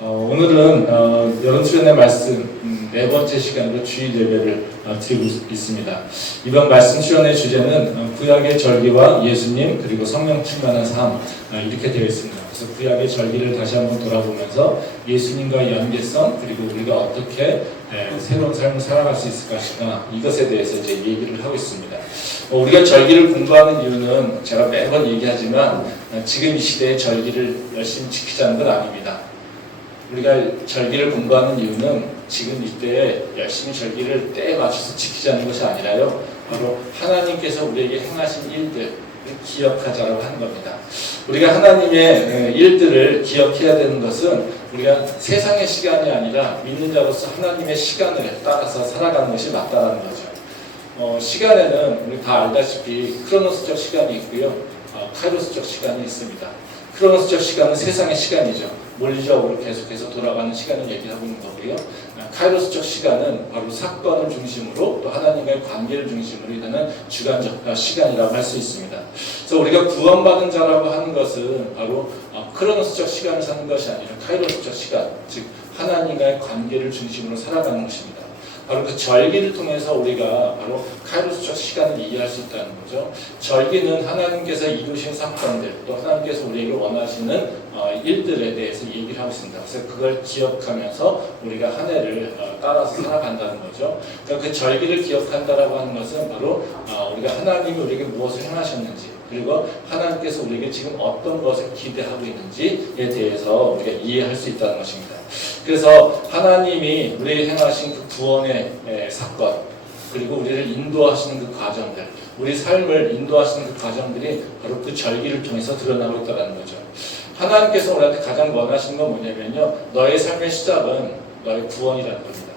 오늘은 여름 수련회 말씀 네 번째 시간으로 주일 예배를 드리고 있습니다. 이번 말씀 수련회 주제는 구약의 절기와 예수님 그리고 성령 충만한 삶 이렇게 되어 있습니다. 그래서 구약의 절기를 다시 한번 돌아보면서 예수님과의 연계성 그리고 우리가 어떻게 새로운 삶을 살아갈 수 있을 것인가 이것에 대해서 이제 얘기를 하고 있습니다. 우리가 절기를 공부하는 이유는 제가 매번 얘기하지만 지금 이 시대에 절기를 열심히 지키자는 건 아닙니다. 우리가 절기를 공부하는 이유는 지금 이때에 열심히 절기를 때에 맞춰서 지키자는 것이 아니라요. 바로 하나님께서 우리에게 행하신 일들을 기억하자라고 하는 겁니다. 우리가 하나님의 일들을 기억해야 되는 것은 우리가 세상의 시간이 아니라 믿는 자로서 하나님의 시간을 따라서 살아가는 것이 맞다라는 거죠. 시간에는 우리 다 알다시피 크로노스적 시간이 있고요. 카이로스적 시간이 있습니다. 크로노스적 시간은 세상의 시간이죠. 물리적으로 계속해서 돌아가는 시간을 얘기하고 있는 거고요. 카이로스적 시간은 바로 사건을 중심으로 또 하나님과의 관계를 중심으로 일하는 주관적 시간이라고 할 수 있습니다. 그래서 우리가 구원받은 자라고 하는 것은 바로 크로노스적 시간을 사는 것이 아니라 카이로스적 시간, 즉 하나님과의 관계를 중심으로 살아가는 것입니다. 바로 그 절기를 통해서 우리가 바로 카이로스적 시간을 이해할 수 있다는 거죠. 절기는 하나님께서 이루신 사건들, 또 하나님께서 우리에게 원하시는 일들에 대해서 얘기를 하고 있습니다. 그래서 그걸 기억하면서 우리가 한 해를 따라서 살아간다는 거죠. 그러니까 그 절기를 기억한다라고 하는 것은 바로 우리가 하나님이 우리에게 무엇을 행하셨는지, 그리고 하나님께서 우리에게 지금 어떤 것을 기대하고 있는지에 대해서 우리가 이해할 수 있다는 것입니다. 그래서 하나님이 우리에게 행하신 그 구원의 사건, 그리고 우리를 인도하시는 그 과정들, 우리 삶을 인도하시는 그 과정들이 바로 그 절기를 통해서 드러나고 있다는 거죠. 하나님께서 우리한테 가장 원하시는 건 뭐냐면요, 너의 삶의 시작은 너의 구원이라는 겁니다.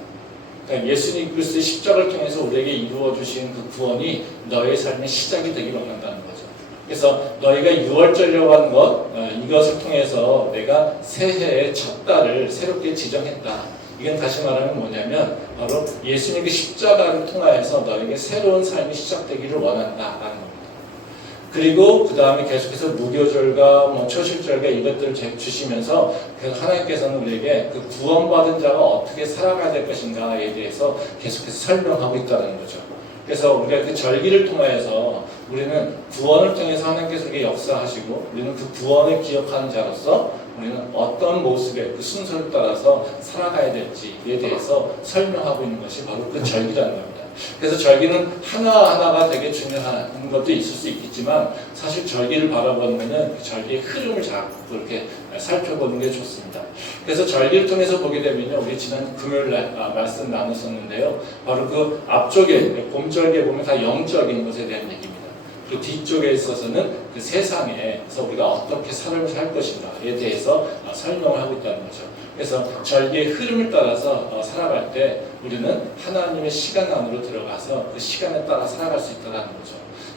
그러니까 예수님 그리스도의 십자가를 통해서 우리에게 이루어 주신 그 구원이 너의 삶의 시작이 되기를 원한다는 거죠. 그래서 너희가 유월절이라고 하는 것, 이것을 통해서 내가 새해의 첫 달을 새롭게 지정했다. 이건 다시 말하면 뭐냐면 바로 예수님의 십자가를 통하여서 너에게 새로운 삶이 시작되기를 원한다라는 겁니다. 그리고 그 다음에 계속해서 무교절과 초실절과 이것들을 주시면서 하나님께서는 우리에게 그 구원받은 자가 어떻게 살아가야 될 것인가에 대해서 계속해서 설명하고 있다는 거죠. 그래서 우리가 그 절기를 통해서 우리는 구원을 통해서 하나님께서 우리에게 역사하시고 우리는 그 구원을 기억하는 자로서 우리는 어떤 모습의 그 순서를 따라서 살아가야 될지에 대해서 설명하고 있는 것이 바로 그 절기라는 겁니다. 그래서 절기는 하나하나가 되게 중요한 것도 있을 수 있겠지만 사실 절기를 바라보면은 그 절기의 흐름을 자꾸 이렇게 살펴보는 게 좋습니다. 그래서 절기를 통해서 보게 되면요, 우리 지난 금요일날 말씀 나눴었는데요, 바로 그 앞쪽에 봄절기에 보면 다 영적인 것에 대한 얘기입니다. 그 뒤쪽에 있어서는 그 세상에서 우리가 어떻게 삶을 살 것인가에 대해서 설명을 하고 있다는 거죠. 그래서 절기의 흐름을 따라서 살아갈 때 우리는 하나님의 시간 안으로 들어가서 그 시간에 따라 살아갈 수 있다는 거죠.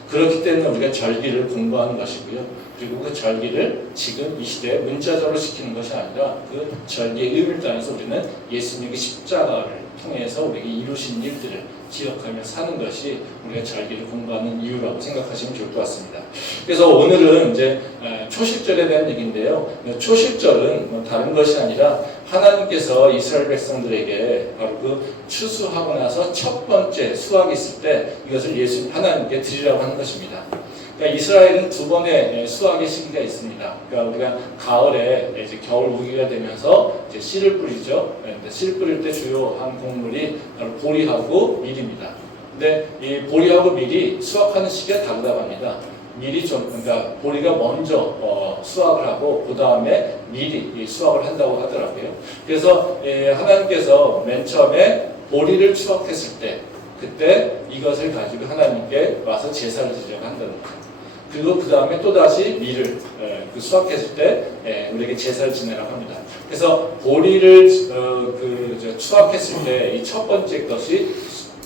그렇기 때문에 우리가 절기를 공부하는 것이고요. 그리고 그 절기를 지금 이 시대에 문자적으로 지키는 것이 아니라 그 절기의 의미를 따라서 우리는 예수님의 십자가를 통해서 우리에게 이루신 일들을 기억하며 사는 것이 우리가 절기를 공부하는 이유라고 생각하시면 좋을 것 같습니다. 그래서 오늘은 이제 초실절에 대한 얘기인데요. 초실절은 다른 것이 아니라 하나님께서 이스라엘 백성들에게 바로 그 추수하고 나서 첫 번째 수확이 있을 때 이것을 하나님께 드리라고 하는 것입니다. 그러니까 이스라엘은 두 번의 수확의 시기가 있습니다. 그러니까 우리가 가을에 이제 겨울 우기가 되면서 이제 씨를 뿌리죠. 씨를 뿌릴 때 주요한 곡물이 바로 보리하고 밀입니다. 근데 이 보리하고 밀이 수확하는 시기가 다르다고 합니다. 그러니까 보리가 먼저 수확을 하고 그 다음에 밀이 수확을 한다고 하더라고요. 그래서 하나님께서 맨 처음에 보리를 수확했을 때 그때 이것을 가지고 하나님께 와서 제사를 드리려고 한다는 거예요. 그리고 그 다음에 또 다시 밀을 수확했을 때 우리에게 제사를 지내라고 합니다. 그래서 보리를 수확했을 때 이 첫 번째 것이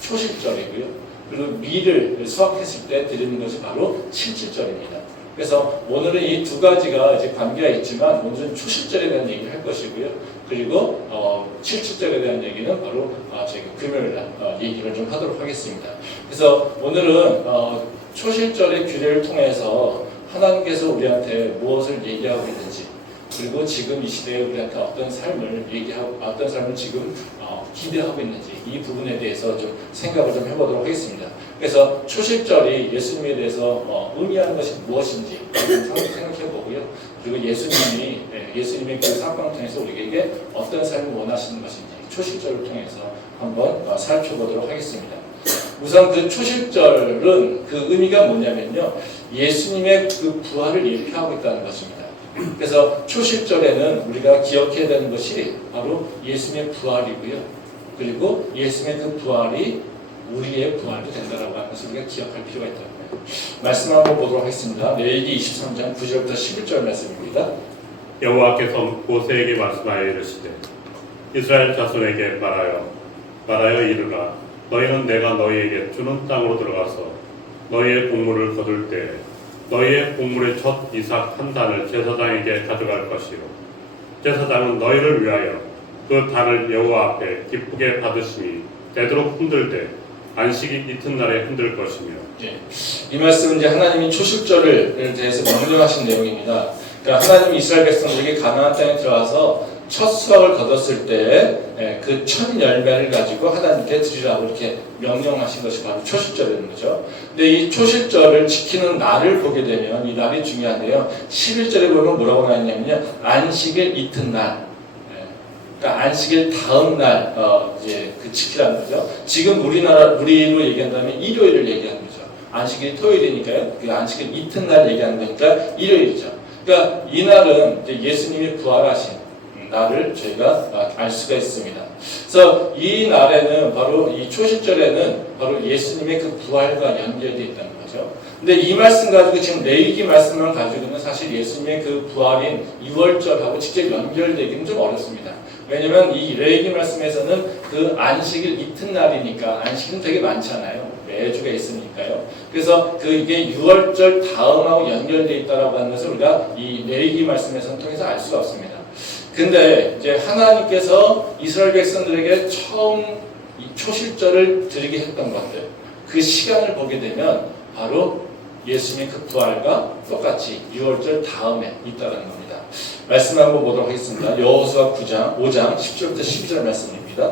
초실절이고요. 그리고 밀을 수확했을 때 드리는 것이 바로 칠칠절입니다. 그래서 오늘은 이 두 가지가 이제 관계가 있지만 오늘은 초실절에 대한 얘기를 할 것이고요. 그리고 칠칠절에 대한 얘기는 바로 저희가 금요일날 얘기를 좀 하도록 하겠습니다. 그래서 오늘은 초실절의 규례를 통해서 하나님께서 우리한테 무엇을 얘기하고 있는지, 그리고 지금 이 시대에 우리한테 어떤 삶을 얘기하고 어떤 삶을 지금 기대하고 있는지 이 부분에 대해서 좀 생각을 좀 해보도록 하겠습니다. 그래서 초실절이 예수님에 대해서 의미하는 것이 무엇인지 생각해 보고요. 그리고 예수님의 그 사건을 통해서 우리에게 어떤 삶을 원하시는 것인지 초실절을 통해서 한번 살펴보도록 하겠습니다. 우선 그 초실절은 그 의미가 뭐냐면요, 예수님의 그 부활을 예표하고 있다는 것입니다. 그래서 초실절에는 우리가 기억해야 되는 것이 바로 예수님의 부활이고요. 그리고 예수님의 그 부활이 우리의 부활도 된다라고 하는 것을 우리가 기억할 필요가 있다는 거예요. 말씀 한번 보도록 하겠습니다. 레위기 23장 9절부터 11절 말씀입니다. 여호와께서 모세에게 말씀하여 이르시되 이스라엘 자손에게 말하여 이르라 너희는 내가 너희에게 주는 땅으로 들어가서 너희의 곡물을 거둘 때 너희의 곡물의 첫 이삭 한 단을 제사장에게 가져갈 것이요 제사장은 너희를 위하여 그 단을 여호와 앞에 기쁘게 받으시니 되도록 흔들되 안식일 이튿날에 흔들 것이며. 이 말씀은 이제 하나님이 초실절을 대해서 명령하신 내용입니다. 그러니까 하나님이 이스라엘 백성들에게 가나안 땅에 들어와서 첫 수확을 거뒀을 때 그 첫 열매를 가지고 하나님께 드리라고 이렇게 명령하신 것이 바로 초실절이라는 거죠. 근데 이 초실절을 지키는 날을 보게 되면 이 날이 중요한데요. 11절에 보면 뭐라고 나왔냐면요. 안식일 이튿날. 그러니까 안식일 다음 날 이제 그 지키라는 거죠. 지금 우리로 얘기한다면 일요일을 얘기하는 거죠. 안식일이 토요일이니까요. 그 안식일 이튿날 얘기하는 거니까 일요일이죠. 그러니까 이 날은 이제 예수님이 부활하신 날을 저희가 알 수가 있습니다. 그래서 이 날에는 바로 이 초실절에는 바로 예수님의 그 부활과 연결되어 있다는 거죠. 근데 이 말씀 가지고 지금 레위기 말씀만 가지고는 사실 예수님의 그 부활인 6월절하고 직접 연결되기는 좀 어렵습니다. 왜냐면 이 레위기 말씀에서는 그 안식일 이튿날이니까 안식일은 되게 많잖아요. 매주가 있으니까요. 그래서 이게 6월절 다음하고 연결되어 있다라고 하는 것을 우리가 이 레위기 말씀에서는 통해서 알 수가 없습니다. 근데 이제 하나님께서 이스라엘 백성들에게 처음 이 초실절을 드리게 했던 것들, 그 시간을 보게 되면 바로 예수님의 그 부활과 똑같이 6월절 다음에 있다는 겁니다. 말씀 한번 보도록 하겠습니다. 여호수아 5장 10절부터 12절 말씀입니다.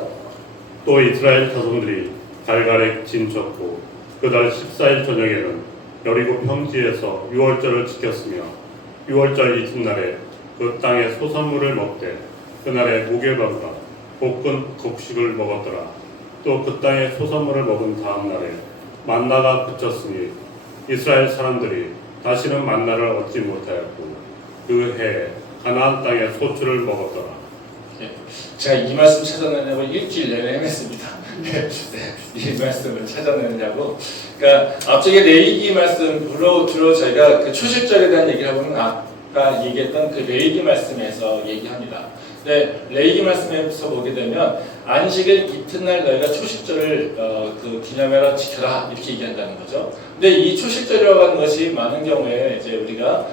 또 이스라엘 자손들이 갈갈에 진쳤고 그달 14일 저녁에는 여리고 평지에서 6월절을 지켰으며 6월절 이튿날에 그 땅의 소산물을 먹되 그날에 무교병과 볶은 곡식을 먹었더라. 또 그 땅의 소산물을 먹은 다음 날에 만나가 그쳤으니 이스라엘 사람들이 다시는 만나를 얻지 못하였고 그 해에 가나안 땅의 소출을 먹었더라. 제가 이 말씀 찾아내려고 일주일 내내 헤맸습니다. 이 말씀을 찾아내느냐고. 그러니까 앞쪽에 레위기 말씀으로 주로 저희가 그 초실절에 대한 얘기를 하고는 아까 얘기했던 그 레위기 말씀에서 얘기합니다. 네, 레위기 말씀에서 보게 되면 안식일 이튿날 너희가 초실절을 그 기념해라 지켜라 이렇게 얘기한다는 거죠. 근데 이 초실절이라고 하는 것이 많은 경우에 이제 우리가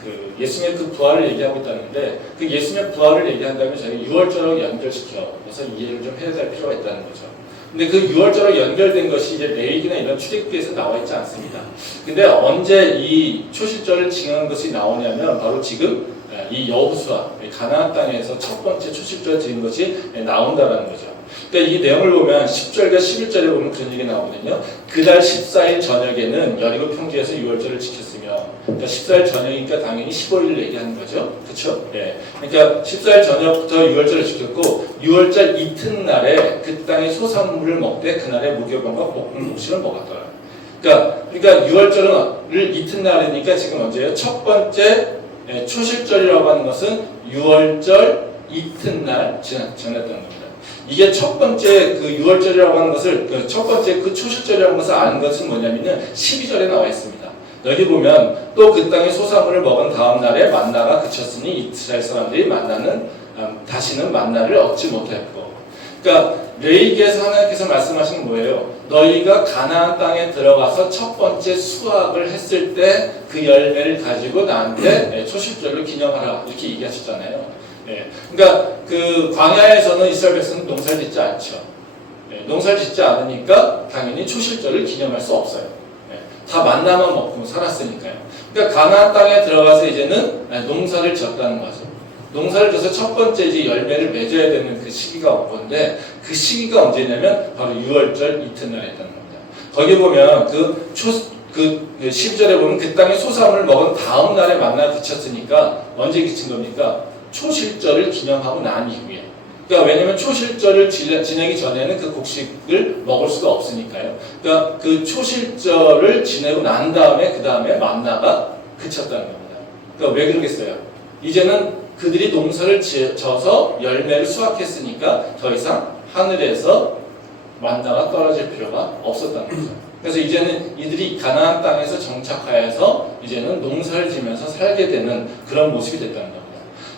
그 예수님의 그 부활을 얘기하고 있다는데 그 예수님의 부활을 얘기한다면 저희 6월절하고 연결시켜 그래서 이해를 좀 해야 될 필요가 있다는 거죠. 근데 그 6월절하고 연결된 것이 이제 레위기나 이런 출애굽기에서 나와 있지 않습니다. 근데 언제 이 초실절을 지정한 것이 나오냐면 바로 지금 이 여호수아 가나안 땅에서 첫 번째 초실절 드린 것이 나온다는 거죠. 그러니까 이 내용을 보면 10절과 11절에 보면 그런 얘기가 나오거든요. 그달 14일 저녁에는 여리고 평지에서 6월절을 지켰으며 그러니까 14일 저녁이니까 당연히 15일을 얘기하는 거죠. 그렇죠? 예. 그러니까 14일 저녁부터 6월절을 지켰고 6월절 이튿날에 그 땅의 소산물을 먹되 그날에 무교병과 볶은 곡식을 먹었더라. 그러니까 6월절을 이튿날이니까 지금 언제예요? 첫 번째 초실절이라고 하는 것은 6월절 이튿날 지났다는 겁니다. 이게 첫 번째 그 6월절이라고 하는 것을 첫 번째 그 초실절이라는 것을 아는 것은 뭐냐면은 12절에 나와 있습니다. 여기 보면 또 그 땅의 소산물을 먹은 다음 날에 만나가 그쳤으니 이스라엘 사람들이 다시는 만나를 얻지 못했고. 그러니까 레위기에서 하나님께서 말씀하시는 뭐예요? 너희가 가나안 땅에 들어가서 첫 번째 수확을 했을 때 그 열매를 가지고 나한테 초실절을 기념하라 이렇게 얘기하셨잖아요. 그러니까 그 광야에서는 이스라엘 백성은 농사를 짓지 않죠. 농사를 짓지 않으니까 당연히 초실절을 기념할 수 없어요. 다 만나만 먹고 살았으니까요. 그러니까 가나안 땅에 들어가서 이제는 농사를 지었다는 거죠. 농사를 져서 첫 번째 이제 열매를 맺어야 되는 그 시기가 온 건데 그 시기가 언제냐면 바로 6월절 이튿날이었다는 겁니다. 거기 보면 그 10절에 보면 그 땅에 소삼을 먹은 다음 날에 만나 그쳤으니까 언제 그친 겁니까? 초실절을 기념하고 난 이후에. 그러니까 왜냐면 초실절을 지내기 전에는 그 곡식을 먹을 수가 없으니까요. 그러니까 그 초실절을 지내고 난 다음에 그 다음에 만나가 그쳤다는 겁니다. 그러니까 왜 그러겠어요? 이제는 그들이 농사를 져서 열매를 수확했으니까 더 이상 하늘에서 만나가 떨어질 필요가 없었다는 거죠. 그래서 이제는 이들이 가나안 땅에서 정착하여서 이제는 농사를 지면서 살게 되는 그런 모습이 됐다는 겁니다.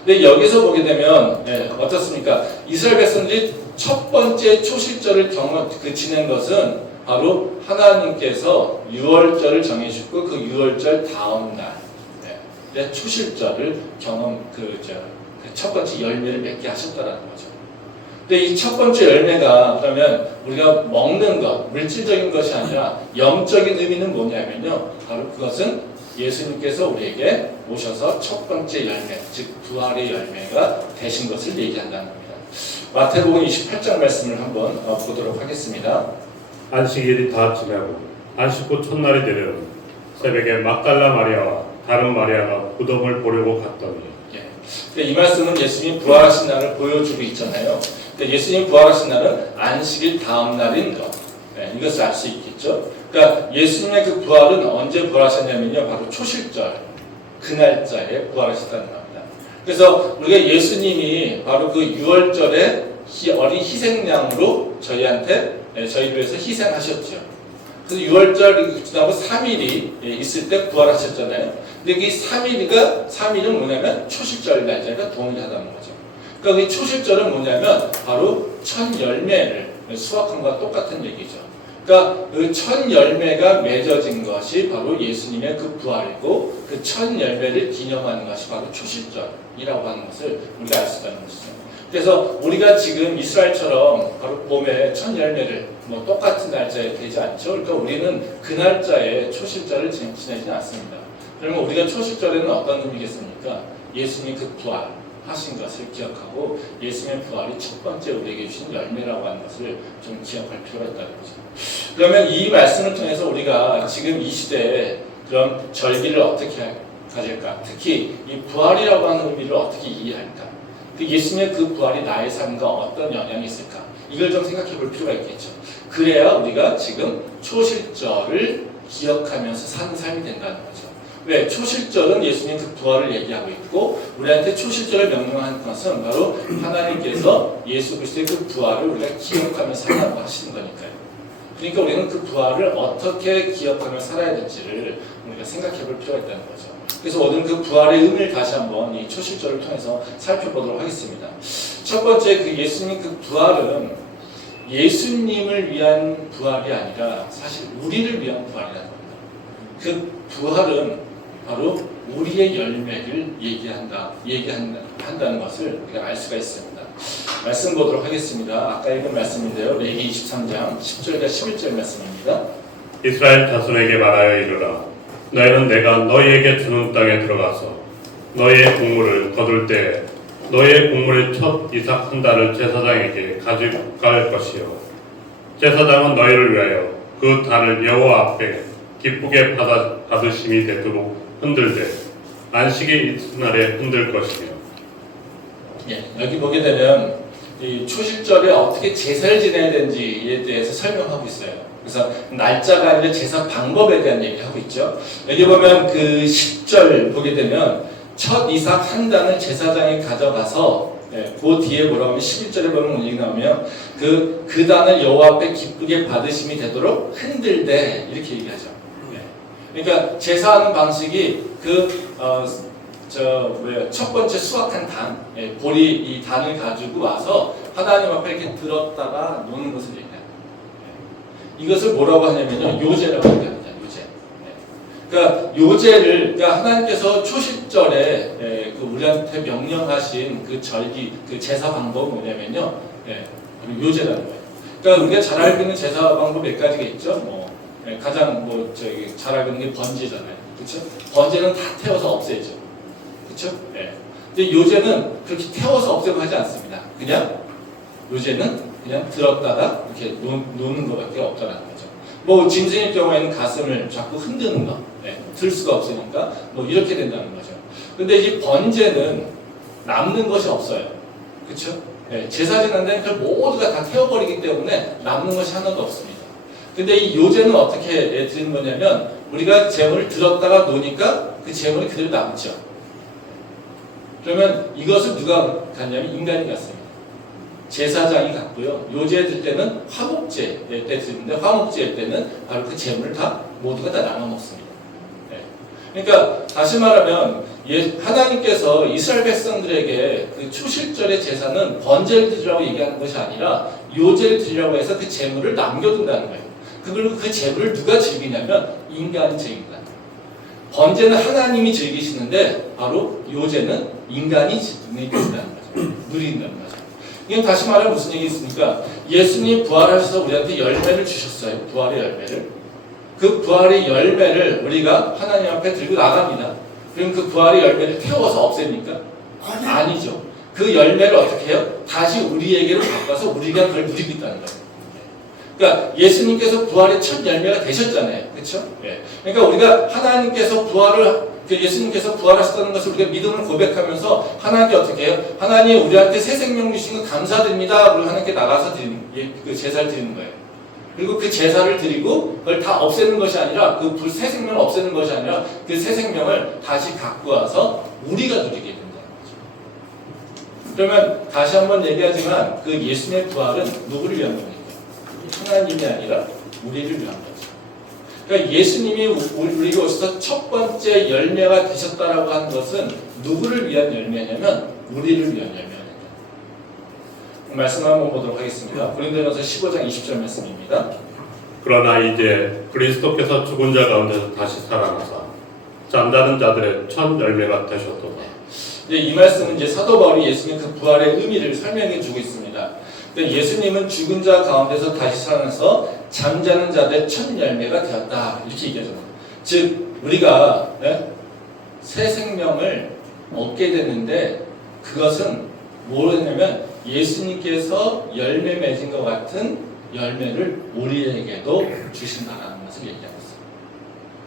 근데 여기서 보게 되면 어떻습니까? 이스라엘 백성들이 첫 번째 초실절을 지낸 것은 바로 하나님께서 6월절을 정해주고 그 6월절 다음 날 초실절을 첫 번째 열매를 맺게 하셨다라는 거죠. 근데 이 첫 번째 열매가 그러면 우리가 먹는 것, 물질적인 것이 아니라 영적인 의미는 뭐냐면요. 바로 그것은 예수님께서 우리에게 오셔서 첫 번째 열매, 즉 부활의 열매가 되신 것을 얘기한다는 겁니다. 마태복음 28장 말씀을 한번 보도록 하겠습니다. 안식일이 다 지나고 안식 후 첫날이 되는 새벽에 막달라 마리아와 다른 마리아가 무덤을 보려고 갔더니 이 말씀은 예수님 부활하신 날을 보여주고 있잖아요. 예수님 부활하신 날은 안식일 다음 날인 것. 이것을 알 수 있겠죠. 그러니까 예수님의 그 부활은 언제 부활하셨냐면요. 바로 초실절, 그 날짜에 부활하셨다는 겁니다. 그래서 우리가 예수님이 바로 그 6월절에 어린 희생양으로 저희 교회에서 희생하셨죠. 그래서 6월절 지나고 3일이 있을 때 부활하셨잖아요. 근데 이 3일은 뭐냐면 초실절 날짜가 동일하다는 거죠. 그러니까 이 초실절은 뭐냐면 바로 첫 열매를 수확한 것과 똑같은 얘기죠. 그러니까 그 첫 열매가 맺어진 것이 바로 예수님의 그 부활이고 그 첫 열매를 기념하는 것이 바로 초실절이라고 하는 것을 우리가 알 수 있다는 것이죠. 그래서 우리가 지금 이스라엘처럼 바로 봄에 첫 열매를 똑같은 날짜에 되지 않죠. 그러니까 우리는 그 날짜에 초실절을 지내지 않습니다. 그러면 우리가 초실절에는 어떤 의미겠습니까? 예수님 그 부활 하신 것을 기억하고 예수님의 부활이 첫 번째 우리에게 주신 열매라고 하는 것을 좀 기억할 필요가 있다는 거죠. 그러면 이 말씀을 통해서 우리가 지금 이 시대에 그럼 절기를 어떻게 가질까? 특히 이 부활이라고 하는 의미를 어떻게 이해할까? 예수님의 그 부활이 나의 삶과 어떤 영향이 있을까? 이걸 좀 생각해 볼 필요가 있겠죠. 그래야 우리가 지금 초실절을 기억하면서 사는 삶이 된다는 거죠. 왜? 초실절은 예수님 그 부활을 얘기하고 있고 우리한테 초실절을 명령하는 것은 바로 하나님께서 예수 그리스도의 그 부활을 우리가 기억하면서 살라고 하시는 거니까요. 그러니까 우리는 그 부활을 어떻게 기억하며 살아야 될지를 우리가 생각해 볼 필요가 있다는 거죠. 그래서 오늘 그 부활의 의미를 다시 한번 이 초실절을 통해서 살펴보도록 하겠습니다. 첫 번째 그 예수님 그 부활은 예수님을 위한 부활이 아니라 사실 우리를 위한 부활이라는 겁니다. 그 부활은 바로 우리의 열매를 얘기한다는 것을 우리가 알 수가 있습니다. 말씀 보도록 하겠습니다. 아까 읽은 말씀인데요. 레위기 23장 10절과 11절 말씀입니다. 이스라엘 자손에게 말하여 이르라. 너희는 내가 너희에게 주는 땅에 들어가서 너희의 곡물을 거둘 때 너희의 곡물의 첫 이삭 한 달을 제사장에게 가져갈 것이요. 제사장은 너희를 위하여 그 단을 여호와 앞에 기쁘게 받으심이 되도록 흔들되 안식의 이튿날에 흔들 것이며. 여기 보게 되면 이 초실절에 어떻게 제사를 지내야 되는지에 대해서 설명하고 있어요. 그래서 날짜가 아니라 제사 방법에 대한 얘기하고 있죠. 여기 보면 그 10절 보게 되면 첫 이삭 한 단을 제사장에 가져가서 그 뒤에 뭐라고 하면 11절에 보면 얘기 나오면 그 단을 여호와 앞에 기쁘게 받으심이 되도록 흔들되 이렇게 얘기하죠. 그러니까 제사하는 방식이 첫 번째 수확한 단, 보리 이 단을 가지고 와서 하나님 앞에 이렇게 들었다가 놓는 것을 얘기해요. 이것을 뭐라고 하냐면요, 요제라고 얘기합니다. 요제. 그러니까 요제를 하나님께서 초실절에 우리한테 명령하신 그 절기, 그 제사 방법은 뭐냐면요, 요제라는 거예요. 그러니까 우리가 잘 알고 있는 제사 방법 몇 가지가 있죠. 예, 가장 뭐 저기 잘 알고 있는 게 번제잖아요. 그렇죠? 번제는 다 태워서 없애죠. 그렇죠? 예. 근데 요제는 그렇게 태워서 없애고 하지 않습니다. 그냥 요제는 그냥 들었다가 이렇게 놓는 것밖에 없다는 거죠. 뭐 짐승의 경우에는 가슴을 자꾸 흔드는 거, 예, 들 수가 없으니까 뭐 이렇게 된다는 거죠. 근데 이 번제는 남는 것이 없어요. 그렇죠? 예, 제사 지난 데는 그걸 모두가 다 태워버리기 때문에 남는 것이 하나도 없습니다. 근데 이 요제는 어떻게 드리는 거냐면 우리가 제물을 들었다가 놓으니까 그 제물이 그대로 남죠. 그러면 이것을 누가 갖냐면 인간이 갖습니다. 제사장이 갖고요. 요제 들 때는 화목제 때 드리는데 화목제 때는 바로 그 제물을 다 모두가 다 나눠 먹습니다. 네. 그러니까 다시 말하면 하나님께서 이스라엘 백성들에게 그 초실절의 제사는 번제를 드리라고 얘기하는 것이 아니라 요제를 드리라고 해서 그 제물을 남겨둔다는 거예요. 그리고 그 제물을 누가 즐기냐면 인간이 즐긴다. 번제는 하나님이 즐기시는데 바로 요제는 인간이 누린다는 거죠. 누린다는 거죠. 이건 다시 말하면 무슨 얘기 있습니까? 예수님이 부활하셔서 우리한테 열매를 주셨어요. 부활의 열매를. 그 부활의 열매를 우리가 하나님 앞에 들고 나갑니다. 그럼 그 부활의 열매를 태워서 없앱니까? 아니죠. 그 열매를 어떻게 해요? 다시 우리에게로 바꿔서 우리가 그걸 누리고 있다는 거예요. 그러니까 예수님께서 부활의 첫 열매가 되셨잖아요. 그렇죠? 예. 그러니까 우리가 하나님께서 예수님께서 부활하셨다는 것을 우리가 믿음을 고백하면서 하나님께 어떻게 해요? 하나님 우리한테 새 생명 주신 거 감사드립니다. 그리고 하나님께 나가서 그 제사를 드리는 거예요. 그리고 그 제사를 드리고 그걸 다 없애는 것이 아니라 그 새 생명을 없애는 것이 아니라 그 새 생명을 다시 갖고 와서 우리가 누리게 된다는 거죠. 그러면 다시 한번 얘기하지만 그 예수님의 부활은 누구를 위한 겁니까? 하나님이 아니라 우리를 위한 거죠. 그러니까 예수님이 우리에게 오셔서 첫 번째 열매가 되셨다라고 하는 것은 누구를 위한 열매냐면 우리를 위한 열매입니다. 말씀 한번 보도록 하겠습니다. 고린도전서 15장 20절 말씀입니다. 그러나 이제 그리스도께서 죽은 자 가운데서 다시 살아나사 잠자는 자들의 첫 열매가 되셨도다. 이 말씀은 이제 사도 바울이 예수님 그 부활의 의미를 설명해 주고 있습니다. 예수님은 죽은 자 가운데서 다시 살아나서 잠자는 자들의 첫 열매가 되었다 이렇게 얘기하잖아요. 즉 우리가 새 생명을 얻게 되는데 그것은 뭐냐면 예수님께서 열매 맺은 것 같은 열매를 우리에게도 주신다는 것을 얘기하고 있어요.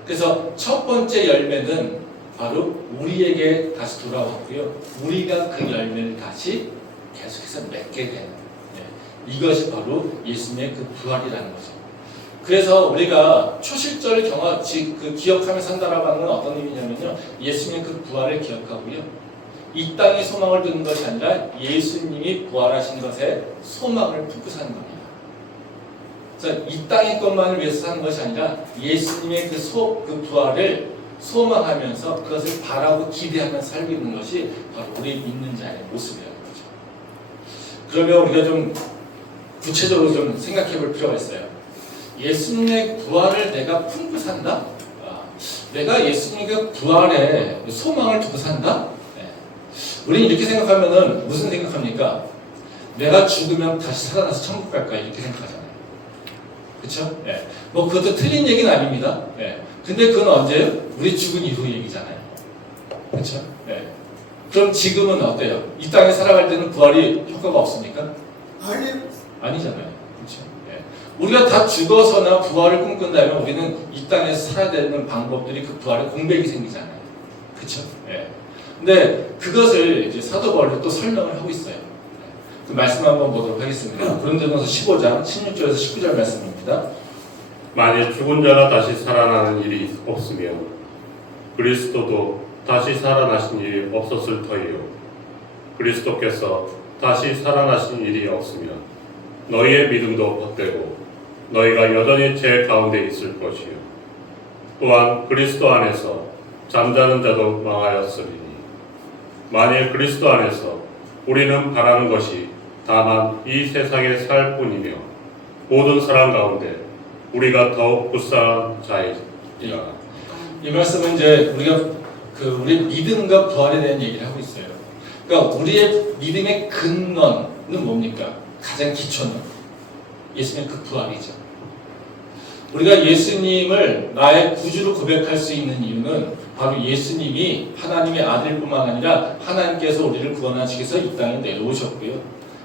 그래서 첫 번째 열매는 바로 우리에게 다시 돌아왔고요. 우리가 그 열매를 다시 계속해서 맺게 되는 이것이 바로 예수님의 그 부활이라는 거죠. 그래서 우리가 초실절을 기억하며 산다라고 하는 건 어떤 의미냐면요. 예수님의 그 부활을 기억하고요. 이 땅에 소망을 두는 것이 아니라 예수님이 부활하신 것에 소망을 품고 사는 겁니다. 그래서 이 땅의 것만을 위해서 사는 것이 아니라 예수님의 그 부활을 소망하면서 그것을 바라고 기대하면서 살고 있는 것이 바로 우리 믿는 자의 모습이라는 거죠. 그러면 우리가 좀 구체적으로 좀 생각해 볼 필요가 있어요. 예수님의 부활을 내가 품고 산다? 내가 예수님의 부활에 소망을 두고 산다? 우리는 이렇게 생각하면은 무슨 생각합니까? 내가 죽으면 다시 살아나서 천국 갈까? 이렇게 생각하잖아요. 그쵸? 예. 뭐 그것도 틀린 얘기는 아닙니다. 예. 근데 그건 언제예요? 우리 죽은 이후 얘기잖아요. 그쵸? 예. 그럼 지금은 어때요? 이 땅에 살아갈 때는 부활이 효과가 없습니까? 아니잖아요. 그렇죠? 예. 우리가 다 죽어서나 부활을 꿈꾼다면 우리는 이 땅에서 살아야 되는 방법들이 그 부활의 공백이 생기잖아요. 그렇죠? 예. 근데 그것을 이제 사도 바울이 또 설명을 하고 있어요. 그 말씀 한번 보도록 하겠습니다. 고린도전서 15장 16절에서 19절 말씀입니다. 만일 죽은 자가 다시 살아나는 일이 없으면 그리스도도 다시 살아나신 일이 없었을 터이요. 그리스도께서 다시 살아나신 일이 없으면 너희의 믿음도 헛되고 너희가 여전히 죄 가운데 있을 것이요. 또한 그리스도 안에서 잠자는 자도 망하였으리니 만일 그리스도 안에서 우리는 바라는 것이 다만 이 세상에 살 뿐이며 모든 사람 가운데 우리가 더욱 불쌍한 자이라. 이 말씀은 이제 우리 믿음과 부활에 대한 얘기를 하고 있어요. 그러니까 우리의 믿음의 근원은 뭡니까? 가장 기초는 예수님의 그 부활이죠. 우리가 예수님을 나의 구주로 고백할 수 있는 이유는 바로 예수님이 하나님의 아들뿐만 아니라 하나님께서 우리를 구원하시기 위해서 이 땅에 내려오셨고요.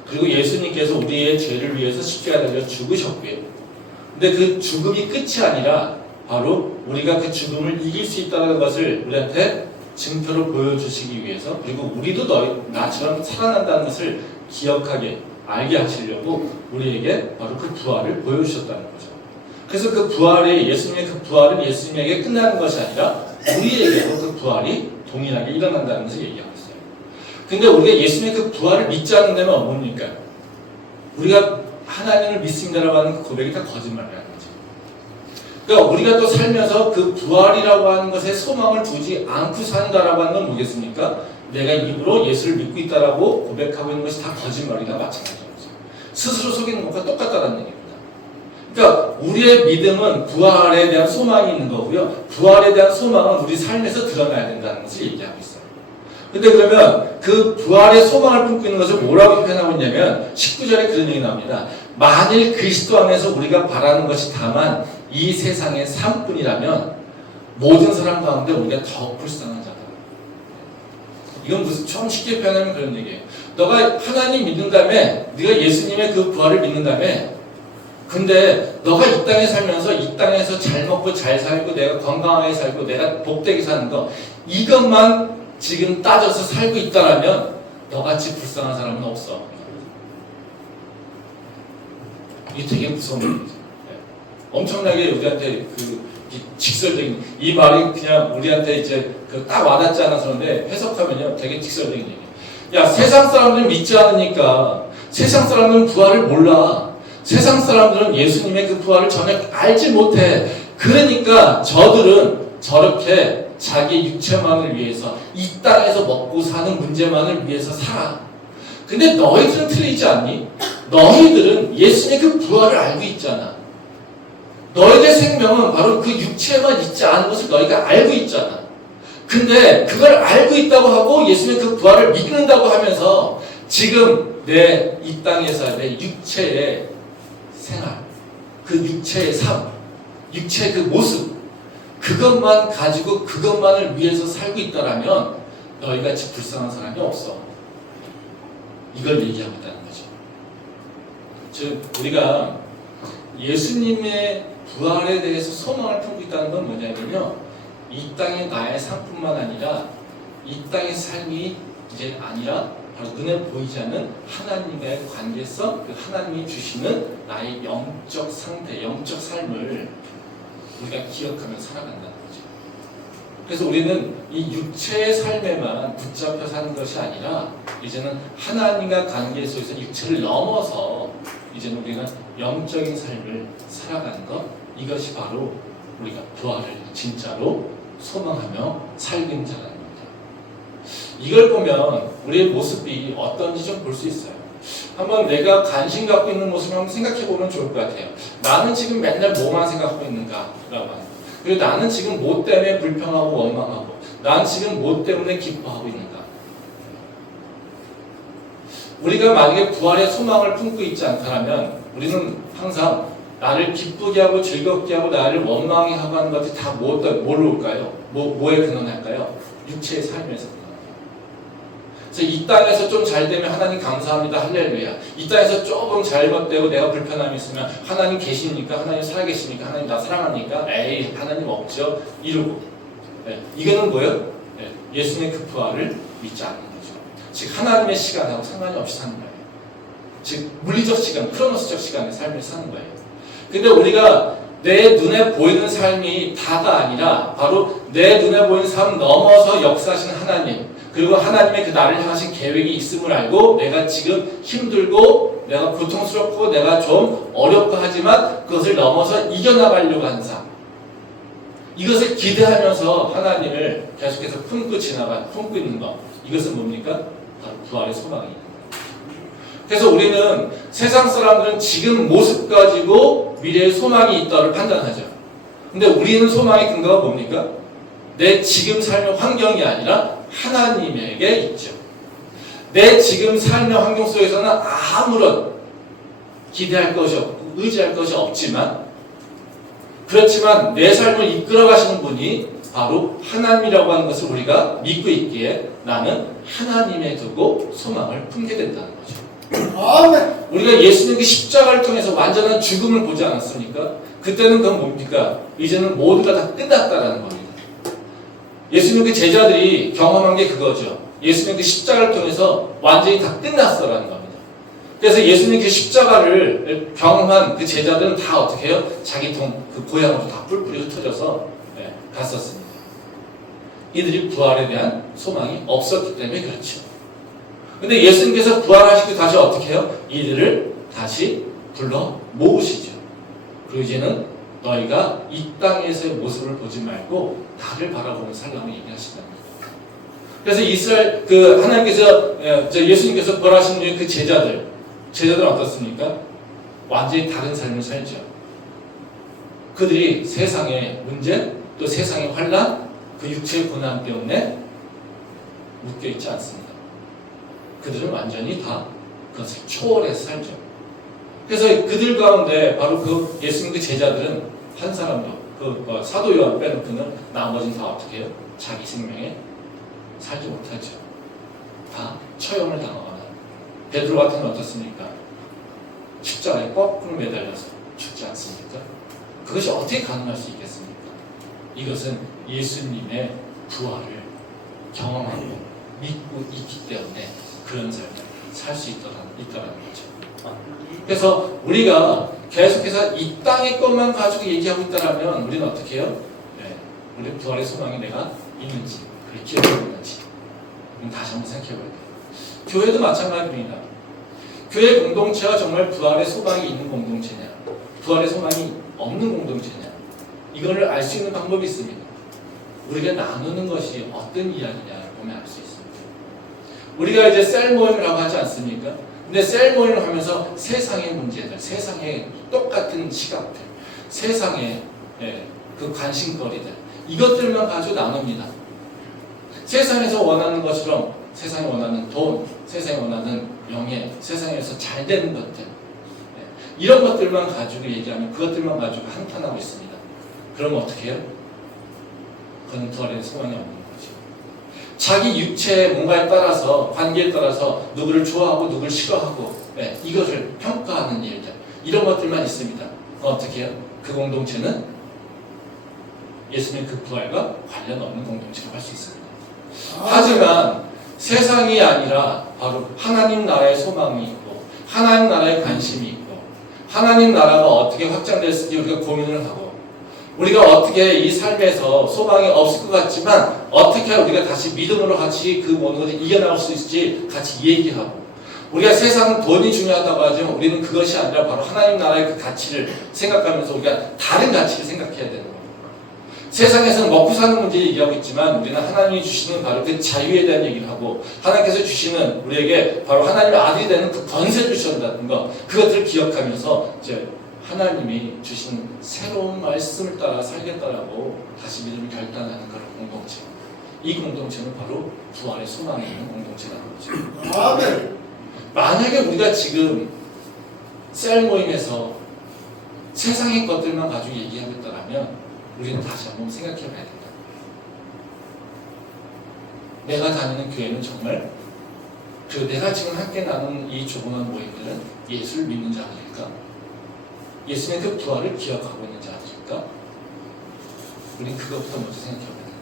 그리고 예수님께서 우리의 죄를 위해서 십자가에 달려 죽으셨고요. 근데 그 죽음이 끝이 아니라 바로 우리가 그 죽음을 이길 수 있다는 것을 우리한테 증표로 보여주시기 위해서, 그리고 우리도 나처럼 살아난다는 것을 기억하게 알게 하시려고 우리에게 바로 그 부활을 보여주셨다는 거죠. 그래서 그 부활이, 예수님의 그 부활은 예수님에게 끝나는 것이 아니라 우리에게도 그 부활이 동일하게 일어난다는 것을 얘기하고 있어요. 근데 우리가 예수님의 그 부활을 믿지 않는 데는 뭡니까? 우리가 하나님을 믿습니다라고 하는 그 고백이 다 거짓말이라는 거죠. 그러니까 우리가 또 살면서 그 부활이라고 하는 것에 소망을 두지 않고 산다라고 하는 건 뭐겠습니까? 내가 입으로 예수를 믿고 있다라고 고백하고 있는 것이 다 거짓말이나 마찬가지인 거죠. 스스로 속이는 것과 똑같다는 얘기입니다. 그러니까 우리의 믿음은 부활에 대한 소망이 있는 거고요. 부활에 대한 소망은 우리 삶에서 드러나야 된다는 것을 얘기하고 있어요. 근데 그러면 그 부활의 소망을 품고 있는 것을 뭐라고 표현하고 있냐면 19절에 그런 얘기 나옵니다. 만일 그리스도 안에서 우리가 바라는 것이 다만 이 세상의 삶뿐이라면 모든 사람 가운데 우리가 더 불쌍한 자다. 이건 무슨 좀 쉽게 표현하면 그런 얘기예요. 너가 하나님 믿는 다음에 네가 예수님의 그 부활을 믿는 다음에 근데 너가 이 땅에 살면서 이 땅에서 잘 먹고 잘 살고 내가 건강하게 살고 내가 복되게 사는 거 이것만 지금 따져서 살고 있다라면 너같이 불쌍한 사람은 없어. 이게 되게 무서운 얘기죠. 엄청나게 우리한테 그 직설적인 이 말이 그냥 우리한테 이제 그 딱 와닿지 않아서 그런데 해석하면요 되게 직설적인 얘기예요. 야, 세상 사람들은 믿지 않으니까 세상 사람들은 부활을 몰라. 세상 사람들은 예수님의 그 부활을 전혀 알지 못해. 그러니까 저들은 저렇게 자기 육체만을 위해서 이 땅에서 먹고 사는 문제만을 위해서 살아. 근데 너희들은 틀리지 않니? 너희들은 예수님의 그 부활을 알고 있잖아. 너희의 생명은 바로 그 육체만 있지 않은 것을 너희가 알고 있잖아. 근데 그걸 알고 있다고 하고 예수님의 그 부활을 믿는다고 하면서 지금 내 이 땅에서 내 육체의 생활, 그 육체의 삶, 육체의 그 모습, 그것만 가지고 그것만을 위해서 살고 있다라면 너희같이 불쌍한 사람이 없어. 이걸 얘기하고 있다는 거죠. 즉 우리가 예수님의 부활에 대해서 소망을 품고 있다는 건 뭐냐면요, 이 땅의 나의 삶뿐만 아니라 이 땅의 삶이 이제 아니라 바로 눈에 보이지 않는 하나님과의 관계성, 그 하나님이 주시는 나의 영적 상태, 영적 삶을 우리가 기억하며 살아간다는 거죠. 그래서 우리는 이 육체의 삶에만 붙잡혀 사는 것이 아니라 이제는 하나님과 관계 속에서 육체를 넘어서 이제는 우리가 영적인 삶을 살아가는 것, 이것이 바로 우리가 부활을 진짜로 소망하며 살고 있는 자라는 겁니다. 이걸 보면 우리의 모습이 어떤지 좀 볼 수 있어요. 한번 내가 관심 갖고 있는 모습을 한번 생각해 보면 좋을 것 같아요. 나는 지금 맨날 뭐만 생각하고 있는가라고 하는. 그리고 나는 지금 뭐 때문에 불평하고 원망하고, 나는 지금 뭐 때문에 기뻐하고 있는가. 우리가 만약에 부활의 소망을 품고 있지 않다면 우리는 항상 나를 기쁘게 하고 즐겁게 하고 나를 원망해 하고 하는 것들이 다 뭘로 올까요? 뭐에 근원할까요? 육체의 삶에서. 그래서 이 땅에서 좀 잘 되면 하나님 감사합니다, 할렐루야. 이 땅에서 조금 잘못되고 내가 불편함이 있으면 하나님 계십니까? 하나님 살아계십니까? 하나님 나 사랑합니까? 에이, 하나님 없죠. 이러고. 네. 이거는 뭐예요? 네. 예수님의 그 부활을 믿지 않는 거죠. 즉 하나님의 시간하고 상관이 없이 사는 거예요. 즉 물리적 시간, 크로노스적 시간의 삶을 사는 거예요. 근데 우리가 내 눈에 보이는 삶이 다가 아니라 바로 내 눈에 보이는 삶 넘어서 역사하신 하나님, 그리고 하나님의 그 나를 향하신 계획이 있음을 알고 내가 지금 힘들고 내가 고통스럽고 내가 좀 어렵고 하지만 그것을 넘어서 이겨나가려고 하는 삶, 이것을 기대하면서 하나님을 계속해서 품고 있는 것, 이것은 뭡니까? 바로 부활의 소망입니다. 그래서 우리는 세상 사람들은 지금 모습 가지고 미래의 소망이 있다를 판단하죠. 근데 우리는 소망의 근거가 뭡니까? 내 지금 삶의 환경이 아니라 하나님에게 있죠. 내 지금 삶의 환경 속에서는 아무런 기대할 것이 없고 의지할 것이 없지만 그렇지만 내 삶을 이끌어 가시는 분이 바로 하나님이라고 하는 것을 우리가 믿고 있기에 나는 하나님에 두고 소망을 품게 된다는 거죠. 아멘. 우리가 예수님 그 십자가를 통해서 완전한 죽음을 보지 않았습니까? 그때는 그건 뭡니까? 이제는 모두가 다 끝났다라는 겁니다. 예수님 그 제자들이 경험한 게 그거죠. 예수님 그 십자가를 통해서 완전히 다 끝났어라는 겁니다. 그래서 예수님 그 십자가를 경험한 그 제자들은 다 어떻게 해요? 자기 그 고향으로 다 뿔뿔이 흩어져서 갔었습니다. 이들이 부활에 대한 소망이 없었기 때문에 그렇죠. 근데 예수님께서 부활하시고 다시 어떻게 해요? 이들을 다시 불러 모으시죠. 그리고 이제는 너희가 이 땅에서의 모습을 보지 말고 나를 바라보는 삶을 얘기하신답니다. 그래서 이스라엘 하나님께서 예수님께서 부활하신 후에 그 제자들은 어떻습니까? 완전히 다른 삶을 살죠. 그들이 세상의 문제 또 세상의 환난 그 육체의 고난 때문에 묶여 있지 않습니다. 그들은 완전히 다 그것을 초월해서 살죠. 그래서 그들 가운데 바로 그 예수님 그 제자들은 한 사람도 사도 요한 빼놓고는 나머지는 다 어떻게 해요? 자기 생명에 살지 못하죠. 다 처형을 당하거나 베드로 같은 건 어떻습니까? 십자가에 거꾸로 매달려서 죽지 않습니까? 그것이 어떻게 가능할 수 있겠습니까? 이것은 예수님의 부활을 경험하고 믿고 있기 때문에 그런 삶을 살 수 있다는 거죠. 그래서 우리가 계속해서 이 땅의 것만 가지고 얘기하고 있다면 우리는 어떻게 해요? 우리 부활의 소망이 내가 있는지 그걸 기억하고 있는지 다시 한번 생각해 봐야 돼요. 교회도 마찬가지입니다. 교회 공동체가 정말 부활의 소망이 있는 공동체냐 부활의 소망이 없는 공동체냐 이거를 알 수 있는 방법이 있습니다. 우리가 나누는 것이 어떤 이야기냐를 보면 알 수 있습니다. 우리가 이제 셀 모임이라고 하지 않습니까? 근데 셀 모임을 하면서 세상의 문제들, 세상의 똑같은 시각들, 세상의 그 관심거리들 이것들만 가지고 나눕니다. 세상에서 원하는 것처럼 세상이 원하는 돈, 세상이 원하는 명예, 세상에서 잘 되는 것들 이런 것들만 가지고 얘기하면 그것들만 가지고 한탄하고 있습니다. 그러면 어떻게 해요? 그건 부활의 소망이 없는 거죠. 자기 육체의 뭔가에 따라서 관계에 따라서 누구를 좋아하고 누구를 싫어하고 이것을 평가하는 일들 이런 것들만 있습니다. 어떻게 해요? 그 공동체는 예수님 그 부활과 관련 없는 공동체라고 할 수 있습니다. 하지만 세상이 아니라 바로 하나님 나라의 소망이 있고 하나님 나라의 관심이 있고 하나님 나라가 어떻게 확장됐을지 우리가 고민을 하고 우리가 어떻게 이 삶에서 소망이 없을 것 같지만 어떻게 우리가 다시 믿음으로 같이 그 모든 것을 이겨나갈 수 있을지 같이 얘기하고 우리가 세상은 돈이 중요하다고 하지만 우리는 그것이 아니라 바로 하나님 나라의 그 가치를 생각하면서 우리가 다른 가치를 생각해야 되는 겁니다. 세상에서는 먹고 사는 문제 얘기하고 있지만 우리는 하나님이 주시는 바로 그 자유에 대한 얘기를 하고 하나님께서 주시는 우리에게 바로 하나님의 아들이 되는 그 권세를 주셨다는 것 그것들을 기억하면서 이제 하나님이 주시는 새로운 말씀을 따라 살겠다라고 다시 믿음을 결단하는 그런 공동체 이 공동체는 바로 부활의 소망이 있는 공동체라는 거죠. 아멘. 만약에 우리가 지금 셀 모임에서 세상의 것들만 가지고 얘기하고 있다면 우리는 다시 한번 생각해 봐야 된다. 내가 다니는 교회는 정말 내가 지금 함께 나누는 이 조그만 모임들은 예수를 믿는 자들일까? 예수님의 그 부활을 기억하고 있는 자들일까? 우리는 그것부터 먼저 생각해 봐야 된다.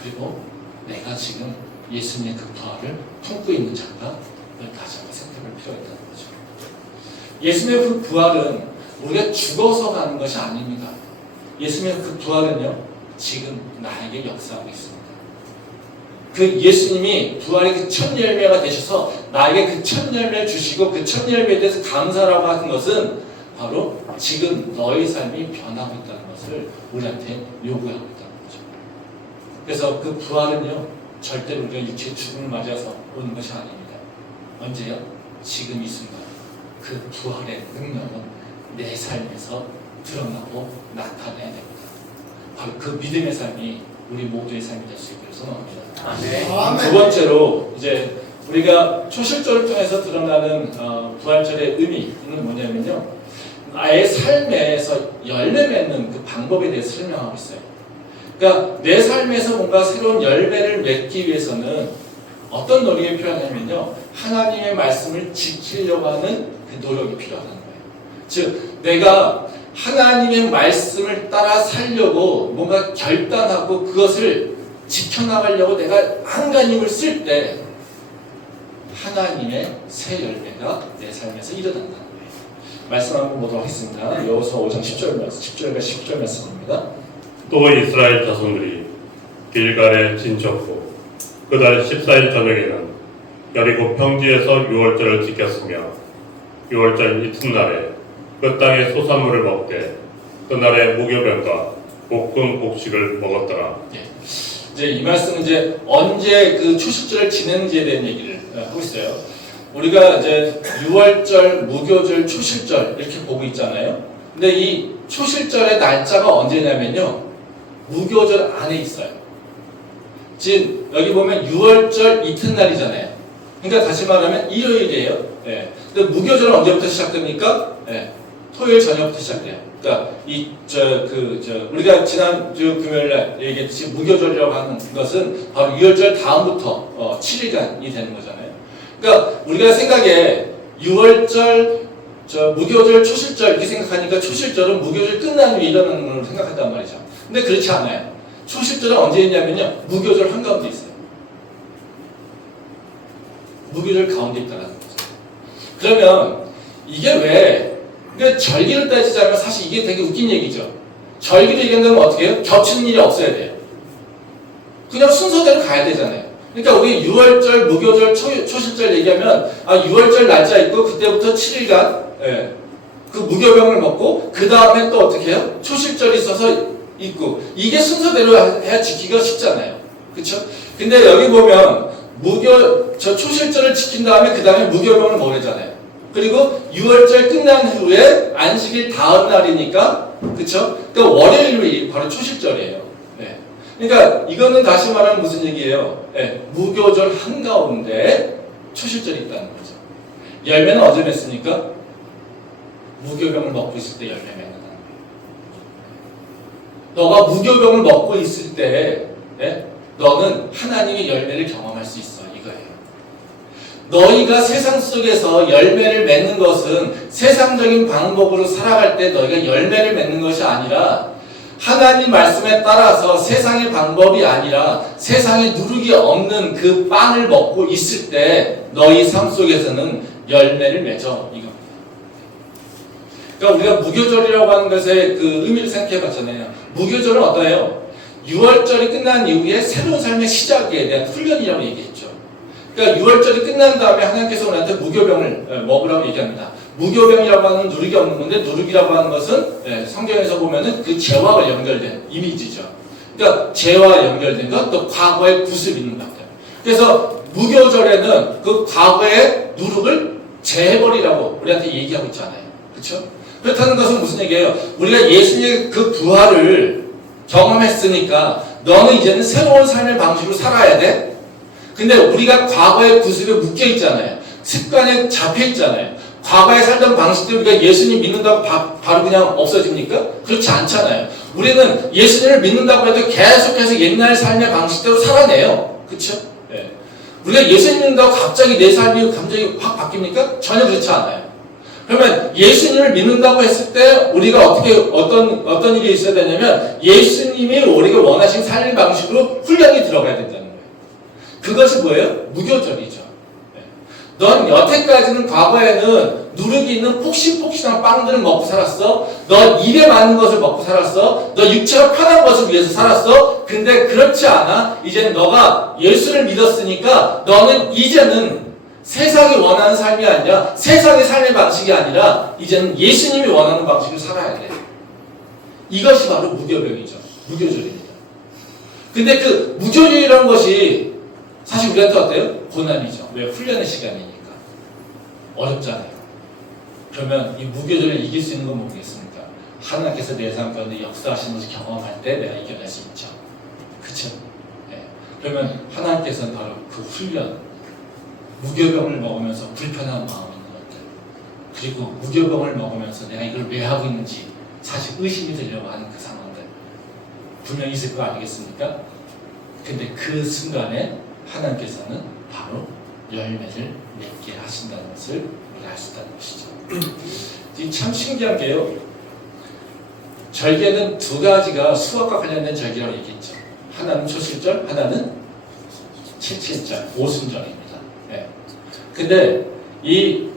그리고 내가 지금 예수님의 그 부활을 품고 있는 자가 다시 한번 생각할 필요가 있다는 거죠. 예수님의 그 부활은 우리가 죽어서 가는 것이 아닙니다. 예수님의 그 부활은요, 지금 나에게 역사하고 있습니다. 그 예수님이 부활의 그 첫 열매가 되셔서 나에게 그 첫 열매를 주시고 그 첫 열매에 대해서 감사라고 하는 것은 바로 지금 너의 삶이 변하고 있다는 것을 우리한테 요구하고 있다는 거죠. 그래서 그 부활은요, 절대로 우리가 육체의 죽음을 맞아서 오는 것이 아닙니다. 언제요? 지금 이 순간. 그 부활의 능력은 내 삶에서 드러나고 나타내야 됩니다. 바로 그 믿음의 삶이 우리 모두의 삶이 될 수 있기를 소망합니다. 아멘. 두 번째로 이제 우리가 초실절을 통해서 드러나는 부활절의 의미는 뭐냐면요. 나의 삶에서 열매 맺는 그 방법에 대해서 설명하고 있어요. 그러니까 내 삶에서 뭔가 새로운 열매를 맺기 위해서는 어떤 노력이 필요하냐면요, 하나님의 말씀을 지키려고 하는 그 노력이 필요하다는 거예요. 즉 내가 하나님의 말씀을 따라 살려고 뭔가 결단하고 그것을 지켜나가려고 내가 한간힘을 쓸 때 하나님의 새 열매가 내 삶에서 일어난다는 거예요. 말씀 한번 보도록 하겠습니다. 여호수아 5장 10절 말씀입니다. 또 이스라엘 자손들이 길갈에 진쳤고 그달 14일 저녁에는 여리고 평지에서 유월절을 지켰으며 유월절 이튿날에 그 땅의 소산물을 먹되 그날의 무교병과 볶은 곡식을 먹었더라. 예. 이제 이 말씀은 이제 언제 그 초식절을 지내는지에 대한 얘기를 하고 있어요. 우리가 이제 유월절, 무교절, 초실절 이렇게 보고 있잖아요. 근데 이 초실절의 날짜가 언제냐면요, 무교절 안에 있어요. 지금 여기 보면 유월절 이튿날이잖아요. 그러니까 다시 말하면 일요일이에요. 예. 근데 무교절은 언제부터 시작됩니까? 예. 토요일 저녁부터 시작돼요. 그러니까 우리가 지난주 금요일날 얘기했듯이 무교절이라고 하는 것은 바로 유월절 다음부터 7일간이 되는 거잖아요. 그러니까 우리가 생각에 유월절, 무교절, 초실절 이렇게 생각하니까 초실절은 무교절 끝난 후에 일어나는 걸로 생각한단 말이죠. 근데 그렇지 않아요. 초실절은 언제 있냐면요, 무교절 한가운데 있어요. 무교절 가운데 있다는 거죠. 그러면 이게 왜, 그러니까 절기를 따지자면 사실 이게 되게 웃긴 얘기죠. 절기를 얘기한다면 어떻게 해요? 겹치는 일이 없어야 돼요. 그냥 순서대로 가야 되잖아요. 그러니까 우리 유월절, 무교절, 초실절 얘기하면 유월절 날짜 있고 그때부터 7일간 그 무교병을 먹고 그 다음에 또 어떻게 해요? 초실절이 있어서 있고, 이게 순서대로 해야 지키기가 쉽잖아요. 그렇죠? 근데 여기 보면 초실절을 지킨 다음에 그 다음에 무교병을 먹으잖아요. 그리고 유월절 끝난 후에 안식일 다음 날이니까, 그렇죠? 그러니까 월요일이 바로 초실절이에요. 네. 그러니까 이거는 다시 말하면 무슨 얘기예요? 네. 무교절 한가운데 초실절이 있다는 거죠. 열매는 언제 맺습니까? 무교병을 먹고 있을 때 열매 맺는다는 거예요. 너가 무교병을 먹고 있을 때 너는 하나님의 열매를 경험할 수 있어, 이거예요. 너희가 세상 속에서 열매를 맺는 것은 세상적인 방법으로 살아갈 때 너희가 열매를 맺는 것이 아니라 하나님 말씀에 따라서 세상의 방법이 아니라 세상에 누룩이 없는 그 빵을 먹고 있을 때 너희 삶 속에서는 열매를 맺어, 이겁니다. 그러니까 우리가 무교절이라고 하는 것의 그 의미를 생각해 봤잖아요. 무교절은 어떠해요? 유월절이 끝난 이후에 새로운 삶의 시작에 대한 훈련이라고 얘기했죠. 그러니까 유월절이 끝난 다음에 하나님께서 우리한테 무교병을 먹으라고 얘기합니다. 무교병이라고 하는 누룩이 없는 건데, 누룩이라고 하는 것은 성경에서 보면은 그 죄와 연결된 이미지죠. 그러니까 죄와 연결된 것, 또 과거의 구습 있는 것들. 그래서 무교절에는 그 과거의 누룩을 제해버리라고 우리한테 얘기하고 있잖아요. 그렇죠? 그렇다는 것은 무슨 얘기예요? 우리가 예수님의 그 부활을 경험했으니까 너는 이제는 새로운 삶의 방식으로 살아야 돼. 근데 우리가 과거의 구습에 묶여 있잖아요. 습관에 잡혀 있잖아요. 과거에 살던 방식대로 우리가 예수님 믿는다고 바로 그냥 없어집니까? 그렇지 않잖아요. 우리는 예수님을 믿는다고 해도 계속해서 옛날 삶의 방식대로 살아내요. 그렇죠? 네. 우리가 예수님 믿는다고 갑자기 내 삶이 감정이 확 바뀝니까? 전혀 그렇지 않아요. 그러면 예수님을 믿는다고 했을 때 우리가 어떤 일이 있어야 되냐면 예수님이 우리가 원하신 삶의 방식으로 훈련이 들어가야 된다는 거예요. 그것이 뭐예요? 무교절이죠. 넌 여태까지는 과거에는 누룩이 있는 폭신폭신한 빵들을 먹고 살았어. 너 입에 맞는 것을 먹고 살았어. 너 육체가 편한 것을 위해서 살았어. 근데 그렇지 않아. 이제는 너가 예수를 믿었으니까 너는 이제는 세상이 원하는 삶이 아니라, 세상의 삶의 방식이 아니라 이제는 예수님이 원하는 방식으로 살아야 돼. 이것이 바로 무교병이죠. 무교절입니다. 근데 그 무교절이라는 것이 사실 우리한테 어때요? 고난이죠. 왜? 훈련의 시간이니까. 어렵잖아요. 그러면 이 무교절을 이길 수 있는 건 뭐겠습니까? 하나님께서 내 삶 가운데 역사하시는 것을 경험할 때 내가 이겨낼 수 있죠. 그쵸? 네. 그러면 하나님께서는 바로 그 훈련, 무교병을 먹으면서 불편한 마음 있는 것들, 그리고 무교병을 먹으면서 내가 이걸 왜 하고 있는지 사실 의심이 들려고 하는 그 상황들 분명히 있을 거 아니겠습니까? 근데 그 순간에 하나님께서는 바로 열매를 맺게 하신다는 것을 우리가 알 수 있다는 것이죠. 이 참 신기한 게요. 절개는 두 가지가 수학과 관련된 절개라고 얘기했죠. 하나는 초실절, 하나는 칠칠절, 오순절입니다. 네. 근데 이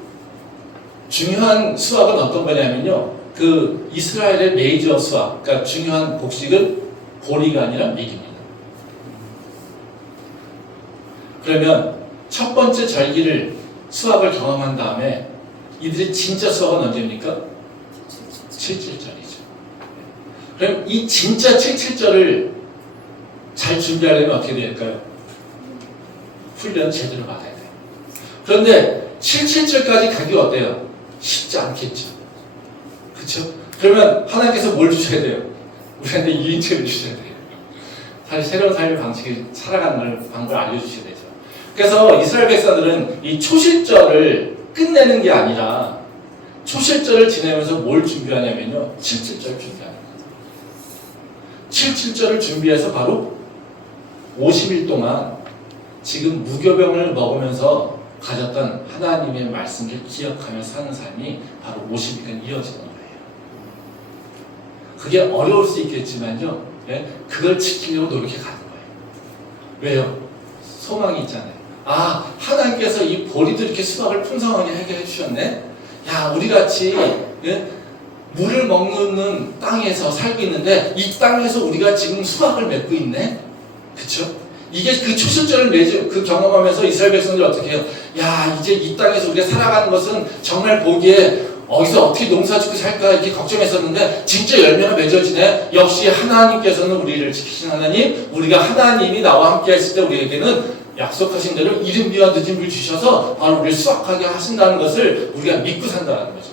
중요한 수학은 어떤 거냐면요. 그 이스라엘의 메이저 수학, 그러니까 중요한 곡식은 보리가 아니라 밀입니다. 그러면 첫 번째 절기를 수학을 경험한 다음에 이들이 진짜 수학은 언제입니까? 칠칠절이죠. 그럼 이 진짜 칠칠절을 잘 준비하려면 어떻게 될까요? 훈련 제대로 받아야 돼요. 그런데 칠칠절까지 가기 어때요? 쉽지 않겠죠. 그렇죠? 그러면 하나님께서 뭘 주셔야 돼요? 우리한테 유인책을 주셔야 돼요. 사실 새로운 삶의 방식을 살아가는 방법을 알려주셔야 되죠. 그래서 이스라엘 백성들은 이 초실절을 끝내는 게 아니라 초실절을 지내면서 뭘 준비하냐면요. 칠칠절 준비하는 거예요. 칠칠절을 준비해서 바로 50일 동안 지금 무교병을 먹으면서 가졌던 하나님의 말씀을 기억하며 사는 삶이 바로 50일간 이어지는 거예요. 그게 어려울 수 있겠지만요. 예? 그걸 지키려고 노력해 가는 거예요. 왜요? 소망이 있잖아요. 아, 하나님께서 이 보리도 이렇게 수박을 풍성하게 해결해 주셨네. 야, 우리 같이 예? 물을 먹는 땅에서 살고 있는데 이 땅에서 우리가 지금 수박을 맺고 있네. 그쵸? 이게 그 초실절을 그 경험하면서 이스라엘 백성들이 어떻게 해요? 야, 이제 이 땅에서 우리가 살아가는 것은 정말 보기에 어디서 어떻게 농사 짓고 살까 이렇게 걱정했었는데 진짜 열매가 맺어지네. 역시 하나님께서는 우리를 지키신 하나님, 우리가 하나님이 나와 함께 했을 때 우리에게는 약속하신 대로 이른비와 늦은비를 주셔서 바로 우리를 수확하게 하신다는 것을 우리가 믿고 산다는 거죠.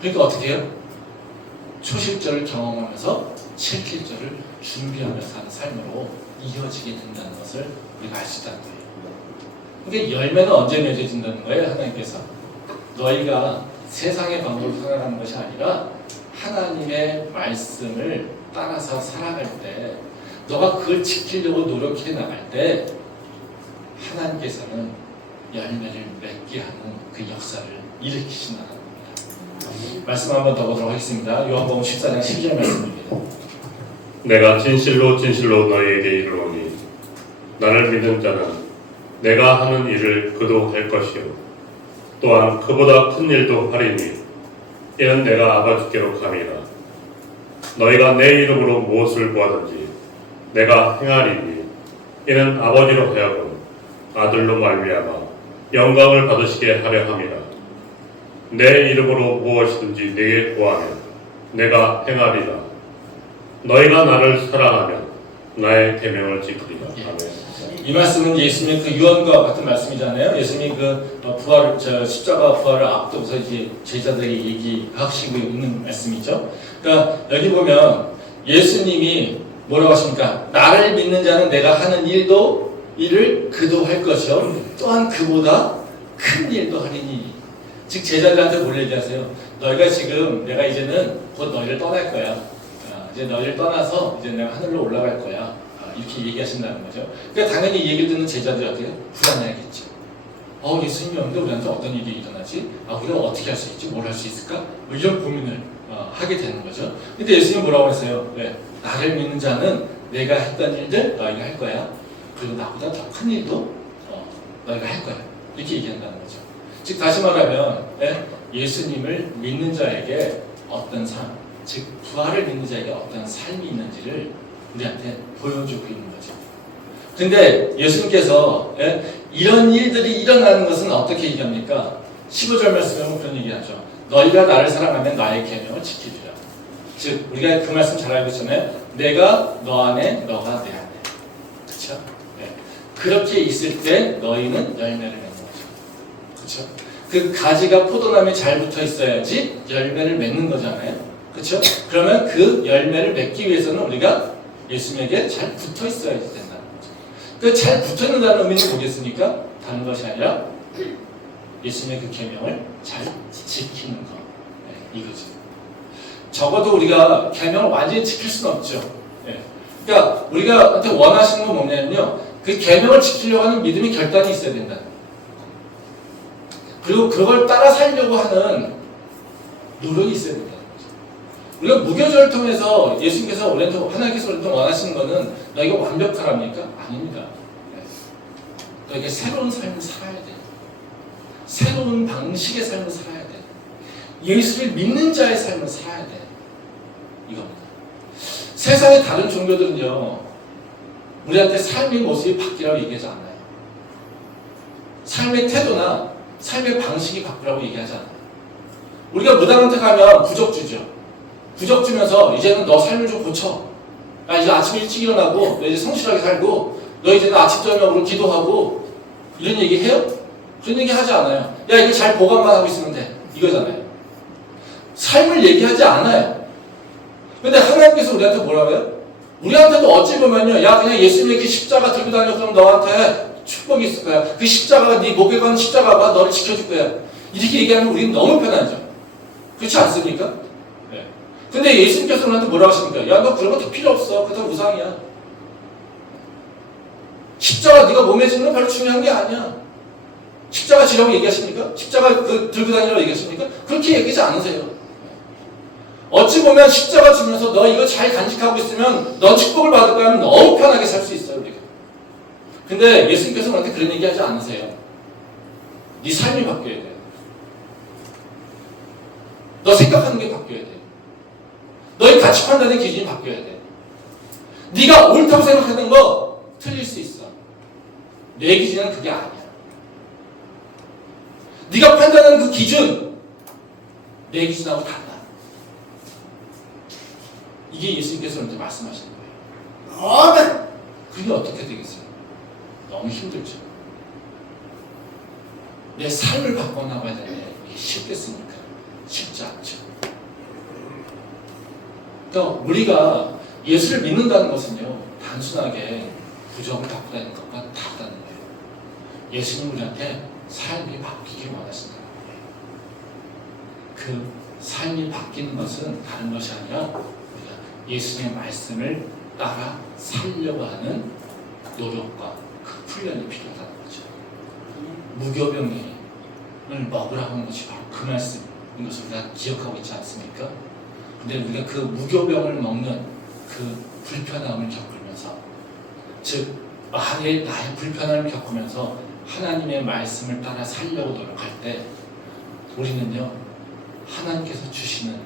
그러니까 어떻게 해요? 초실절을 경험하면서 칠칠절을 준비하며 사는 삶으로 이어지게 된다는 것을 우리가 알 수 있다는 거예요. 그러니까 열매는 언제 맺어진다는 거예요? 하나님께서 너희가 세상의 방법을 살아가는 것이 아니라 하나님의 말씀을 따라서 살아갈 때 너가 그걸 지키려고 노력해 나갈 때 하나님께서는 열매를 맺게 하는 그 역사를 일으키신다는 겁니다. 말씀 한번 더 보도록 하겠습니다. 요한복음 14장 12절 말씀입니다. 내가 진실로 진실로 너희에게 이르노니 나를 믿는 자는 내가 하는 일을 그도 할 것이요 또한 그보다 큰 일도 하리니 이는 내가 아버지께로 감이라. 너희가 내 이름으로 무엇을 구하든지 내가 행하리니 이는 아버지로 하여금 아들로 말미암아 영광을 받으시게 하려 함이라. 내 이름으로 무엇이든지 내게 구하면 내가 행하리라. 너희가 나를 사랑하면 나의 계명을 지키리라. 아멘. 이 말씀은 예수님의 그 유언과 같은 말씀이잖아요. 예수님이 그 부활을, 십자가 부활을 앞두고서 이제 제자들에게 얘기하시고 있는 말씀이죠. 그러니까 여기 보면 예수님이 뭐라고 하십니까? 나를 믿는 자는 내가 하는 일을 그도 할 것이요 또한 그보다 큰 일도 하리니. 즉 제자들한테 뭘 얘기하세요? 너희가 지금 내가 이제는 곧 너희를 떠날 거야. 이제 너희를 떠나서 이제 내가 하늘로 올라갈 거야. 이렇게 얘기하신다는 거죠. 그러니까 당연히 이 얘기를 듣는 제자들이 어떻게 불안해하겠죠. 예수님이 없는데 우리한테 어떤 일이 일어나지? 우리가 어떻게 할 수 있지? 뭘 할 수 있을까? 뭐 이런 고민을 하게 되는 거죠. 근데 예수님이 뭐라고 했어요? 네, 나를 믿는 자는 내가 했던 일들 너희가 할 거야. 그리고 나보다 더 큰 일도 너희가 할 거야. 이렇게 얘기한다는 거죠. 즉 다시 말하면 예수님을 믿는 자에게 어떤 삶, 즉 부활을 믿는 자에게 어떤 삶이 있는지를 우리한테 보여주고 있는 거죠. 근데 예수님께서 이런 일들이 일어나는 것은 어떻게 얘기합니까? 15절 말씀에 보면 그런 얘기하죠. 너희가 나를 사랑하면 나의 계명을 지키리라. 즉 우리가 그 말씀 잘 알고 있잖아요. 내가 너 안에, 너가 내 안에. 그렇죠? 그렇게 있을 때 너희는 열매를 맺는 거죠. 그렇죠? 그 가지가 포도나무에 잘 붙어 있어야지 열매를 맺는 거잖아요. 그렇죠? 그러면 그 열매를 맺기 위해서는 우리가 예수님에게 잘 붙어 있어야 된다는 거죠. 그 잘 붙어 있는다는 의미는 뭐겠습니까? 다른 것이 아니라 예수님의 그 계명을 잘 지키는 것. 네, 이거죠. 적어도 우리가 계명을 완전히 지킬 수는 없죠. 네. 그러니까 우리가 원하시는 건 뭐냐면요, 그 계명을 지키려고 하는 믿음이 결단이 있어야 된다. 그리고 그걸 따라 살려고 하는 노력이 있어야 된다는 거죠. 우리가 무교절을 통해서 예수님께서 하나님께서 원하시는 것은 너희가 완벽하랍니까? 아닙니다. 너희가 새로운 삶을 살아야 돼. 새로운 방식의 삶을 살아야 돼. 예수를 믿는 자의 삶을 살아야 돼. 이겁니다. 세상의 다른 종교들은요, 우리한테 삶의 모습이 바뀌라고 얘기하지 않아요. 삶의 태도나 삶의 방식이 바꾸라고 얘기하지 않아요. 우리가 무당한테 가면 부적주죠. 부적주면서 이제는 너 삶을 좀 고쳐. 야, 이제 아침 일찍 일어나고 너 이제 성실하게 살고 너 이제는 아침 저녁으로 기도하고 이런 얘기 해요? 그런 얘기 하지 않아요. 야, 이거 잘 보관만 하고 있으면 돼. 이거잖아요. 삶을 얘기하지 않아요. 근데 하나님께서 우리한테 뭐라고 해요? 우리한테도 어찌 보면요, 야, 그냥 예수님의 그 십자가 들고 다녀. 그럼 너한테 축복이 있을 거야. 그 십자가가 네 목에 건 십자가가 너를 지켜줄 거야. 이렇게 얘기하면 우리는 너무 편하죠. 그렇지 않습니까? 네. 근데 예수님께서 우리한테 뭐라고 하십니까? 야, 너 그런 거 다 필요 없어. 그거 다 우상이야. 십자가 네가 몸에 지는 건 별로 중요한 게 아니야. 십자가 지라고 얘기하십니까? 십자가 그 들고 다니라고 얘기하십니까? 그렇게 얘기하지 않으세요. 어찌 보면 십자가 지면서 너 이거 잘 간직하고 있으면 너 축복을 받을 거야 하면 너무 편하게 살 수 있어요, 우리가. 근데 예수님께서 우리한테 그런 얘기 하지 않으세요. 네 삶이 바뀌어야 돼요. 너 생각하는 게 바뀌어야 돼요. 너의 가치 판단의 기준이 바뀌어야 돼. 네가 옳다고 생각하는 거 틀릴 수 있어. 내 기준은 그게 아니야. 네가 판단하는 그 기준, 내 기준하고 달라. 이게 예수님께서 우리한테 말씀하시는 거예요. 아멘. 그게 어떻게 되겠어요? 너무 힘들죠. 내 삶을 바꿔나가야 되는데 이게 쉽겠습니까? 쉽지 않죠. 그러니까 우리가 예수를 믿는다는 것은요, 단순하게 부적을 갖고 다니는 것과 다르다는 거예요. 예수님 우리한테 삶이 바뀌길 원하신다. 그 삶이 바뀌는 것은 다른 것이 아니라 우리가 예수님의 말씀을 따라 살려고 하는 노력과 그 훈련이 필요하다는 거죠. 무교병을 먹으라고 하는 것이 바로 그 말씀인 것을 우리가 기억하고 있지 않습니까? 근데 우리가 그 무교병을 먹는 그 불편함을 겪으면서, 즉 나의 불편함을 겪으면서 하나님의 말씀을 따라 살려고 노력할 때 우리는요, 하나님께서 주시는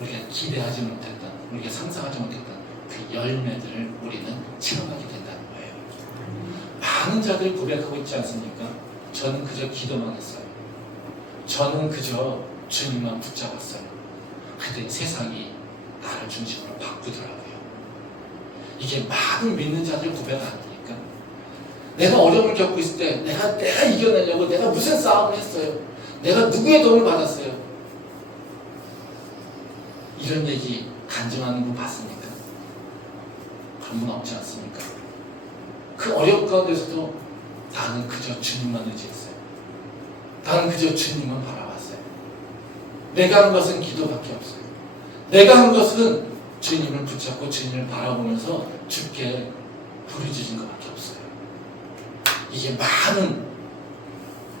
우리가 기대하지 못했던, 우리가 상상하지 못했던 그 열매들을 우리는 체험하게 된다는 거예요. 많은 자들이 고백하고 있지 않습니까? 저는 그저 기도만 했어요. 저는 그저 주님만 붙잡았어요. 그때 세상이 나를 중심으로 바꾸더라고요. 이게 많은 믿는 자들 고백 아닙니까? 내가 어려움을 겪고 있을 때 내가 이겨내려고 내가 무슨 싸움을 했어요. 내가 누구의 도움을 받았어요. 이런 얘기 간증하는 분 봤습니까? 그런 분 없지 않습니까? 그 어려움 가운데서도 나는 그저 주님만 의지했어요. 나는 그저 주님만 바라봤어요. 내가 한 것은 기도밖에 없어요. 내가 한 것은 주님을 붙잡고 주님을 바라보면서 주께 부르짖은 것밖에 없어요. 이게 많은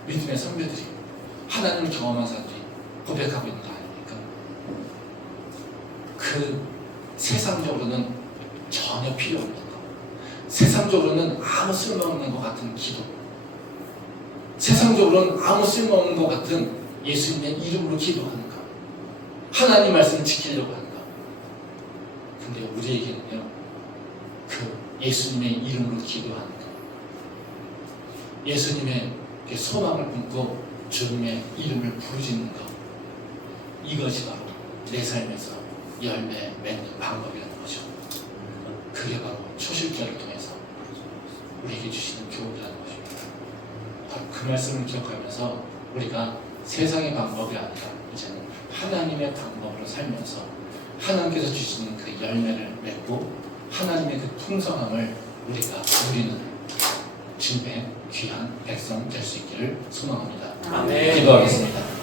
믿음의 선배들이, 하나님을 경험한 사람들이 고백하고 있는 거 아닙니까? 그 세상적으로는 전혀 필요 없는 것, 세상적으로는 아무 쓸모없는 것 같은 기도, 세상적으로는 아무 쓸모없는 것 같은 예수님의 이름으로 기도하는 것, 하나님 말씀을 지키려고 하는 것. 근데 우리에게는요, 그 예수님의 이름으로 기도하는 것, 예수님의 소망을 품고 주님의 이름을 부르짖는 것, 이것이 바로 내 삶에서 열매 맺는 방법이라는 거죠. 그게 바로 초실자를 통해서 우리에게 주시는 교훈이라는 것입니다. 바로 그 말씀을 기억하면서 우리가 세상의 방법이 아니라 이제는 하나님의 방법으로 살면서 하나님께서 주시는 그 열매를 맺고 하나님의 그 풍성함을 우리가 누리는 주님의 귀한 백성 될 수 있기를 소망합니다. 아멘. 기도하겠습니다.